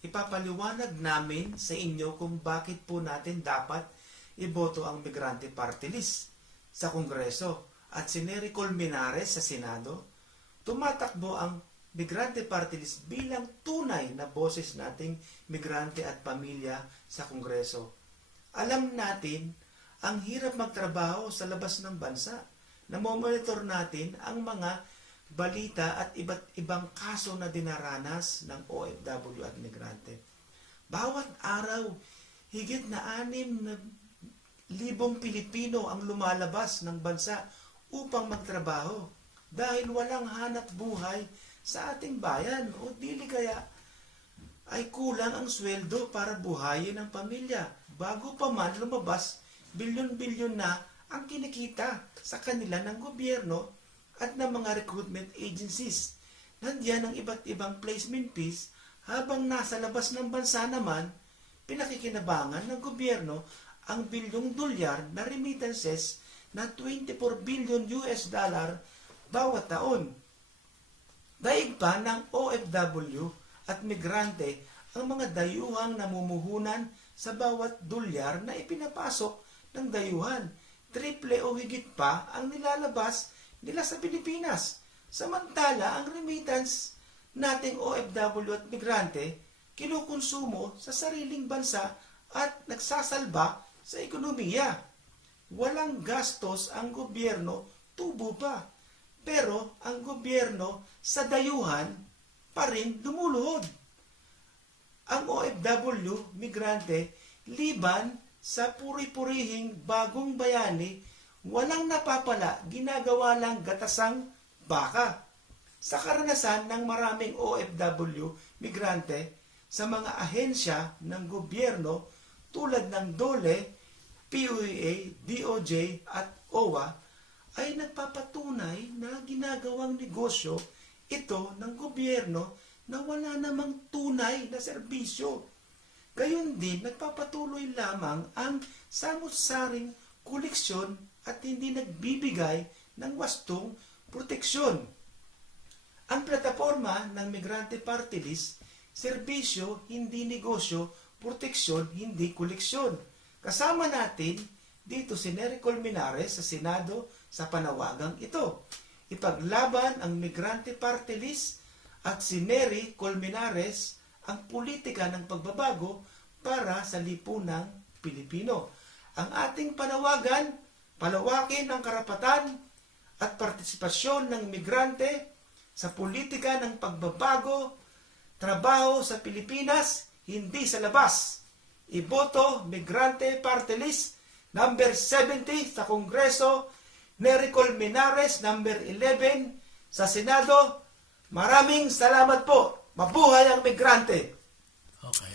ipapaliwanag namin sa inyo kung bakit po natin dapat iboto ang Migrante Party List sa Kongreso. At si Nery Colmenares sa Senado, tumatakbo ang Migrante Party List bilang tunay na boses nating migrante at pamilya sa Kongreso. Alam natin ang hirap magtrabaho sa labas ng bansa. Namomonitor natin ang mga balita at iba't ibang kaso na dinaranas ng OFW at migrante. Bawat araw, higit na 6,000 Pilipino ang lumalabas ng bansa upang magtrabaho dahil walang hanap buhay sa ating bayan o dili kaya ay kulang ang sweldo para buhayin ang pamilya. Bago pa man lumabas, bilyon-bilyon na ang kinikita sa kanila ng gobyerno at ng mga recruitment agencies. Nandiyan ang iba't ibang placement fees habang nasa labas ng bansa naman, pinakikinabangan ng gobyerno ang bilyong dolyar na remittances na 24 billion US dollar bawat taon. Daig pa ng OFW at migrante ang mga dayuhang namumuhunan sa bawat dolyar na ipinapasok ng dayuhan. Triple o higit pa ang nilalabas nila sa Pilipinas. Samantala, ang remittance nating OFW at migrante kinukonsumo sa sariling bansa at nagsasalba sa ekonomiya. Walang gastos ang gobyerno, tubo pa. Pero ang gobyerno sa dayuhan pa rin dumuluhod. Ang OFW, migrante, liban sa puri-purihing bagong bayani, walang napapala, ginagawa lang gatasang baka. Sa karanasan ng maraming OFW, migrante, sa mga ahensya ng gobyerno tulad ng DOLE, PUEA, DOJ at OWA, ay nagpapatunay na ginagawang negosyo ito ng gobyerno na wala namang tunay na serbisyo. Gayon din, nagpapatuloy lamang ang samut-saring koleksyon at hindi nagbibigay ng wastong proteksyon. Ang plataforma ng Migrante Party List, serbisyo, hindi negosyo, proteksyon, hindi koleksyon. Kasama natin dito si Nery Colmenares sa Senado sa panawagang ito. Ipaglaban ang Migrante Party List at si Nery Colmenares ang politika ng pagbabago para sa lipunang Pilipino. Ang ating panawagan, palawakin ang karapatan at partisipasyon ng migrante sa politika ng pagbabago, trabaho sa Pilipinas, hindi sa labas. Iboto Migrante Party List number 70 sa Kongreso, Nery Colmenares number 11 sa Senado. Maraming salamat po. Mabuhay ang migrante! Okay.